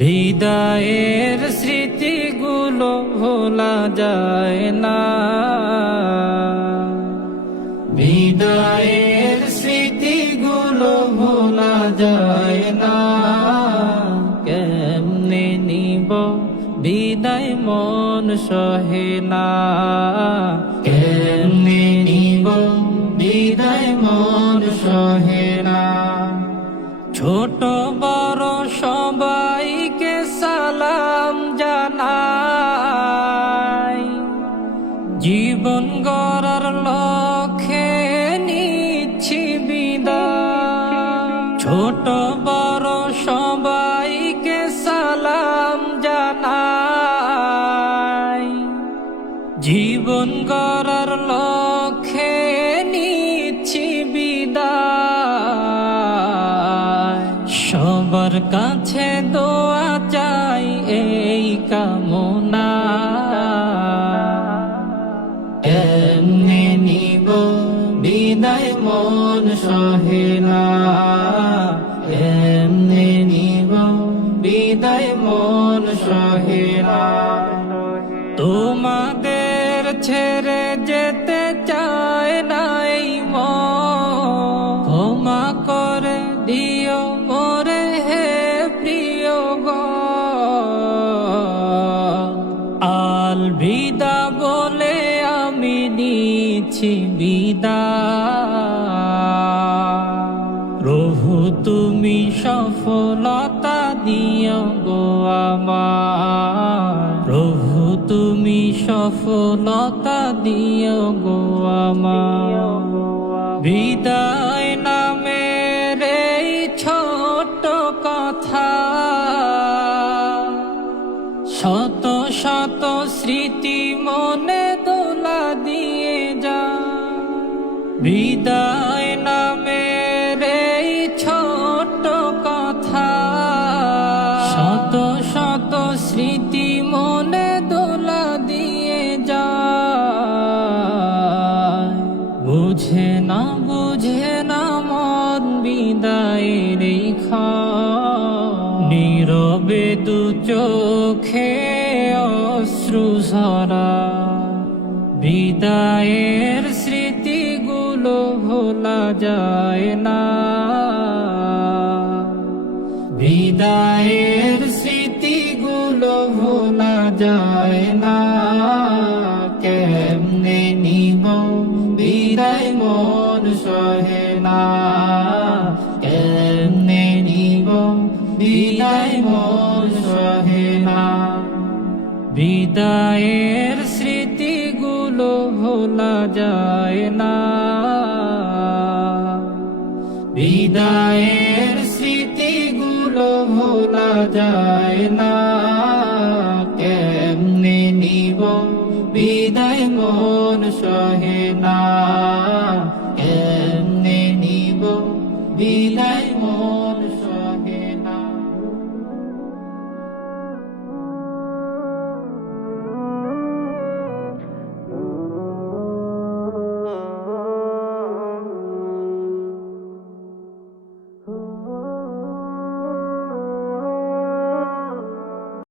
বিদায়ের স্মৃতিগুলো ভোলা যায় না, বিদায়ের স্মৃতিগুলো ভোলা যায় না। কেমনে নিব বিদায় মন সহে না, কেমনে নিব বিদায় মন সহে না। ছোট বড় সবাইকে সালাম জানাই, জীবন গড়ার লক্ষ্যে নিচ্ছি বিদায়। ছোট বড় সবাইকে সালাম জানাই, জীবন গড়ার লক্ষ্যে নিচ্ছি বিদায়। সবার কাছে দোয়া চাই এই কামনা, কেমনে নিব বিদায় মন সহে না, কেমনে নিব বিদায় মন সহে না। তোমাদের ছেড়ে যেতে চায় না এই মন, ক্ষমা করে দিও মোরে হে প্রিয় গো। আল বিদা বলে আমি নিচ্ছি বিদায়। প্রভু তুমি সফলতা দিও গো আমার, প্রভু তুমি সফলতা দিও গো আমার। বিদায় নামের এই ছোট্ট কথা, শত শত স্মৃতি মনে দোলা দিয়ে যা। বিদায় নামের এই ছোট্ট কথা, শত শত স্মৃতি মনে দোলা দিয়ে যা। বুঝে না মন বিদায়ের এই নীরবে দু চোখে অশ্রু ঝরা। বিদায়ের স্মৃতিগুলো ভোলা যায় না, বিদায়ের স্মৃতিগুলো ভোলা যায় না। কেমনে নিব বিদায় মন সহে না, কেমনে নিব বিদায় মন সহে না। বিদায়ের স্মৃতিগুলো ভোলা যায় না, বিদায়ের স্মৃতিগুলো ভোলা যায় না। কেমনে নিব বিদায় মন সহে না, কেমনে নিব বিদায়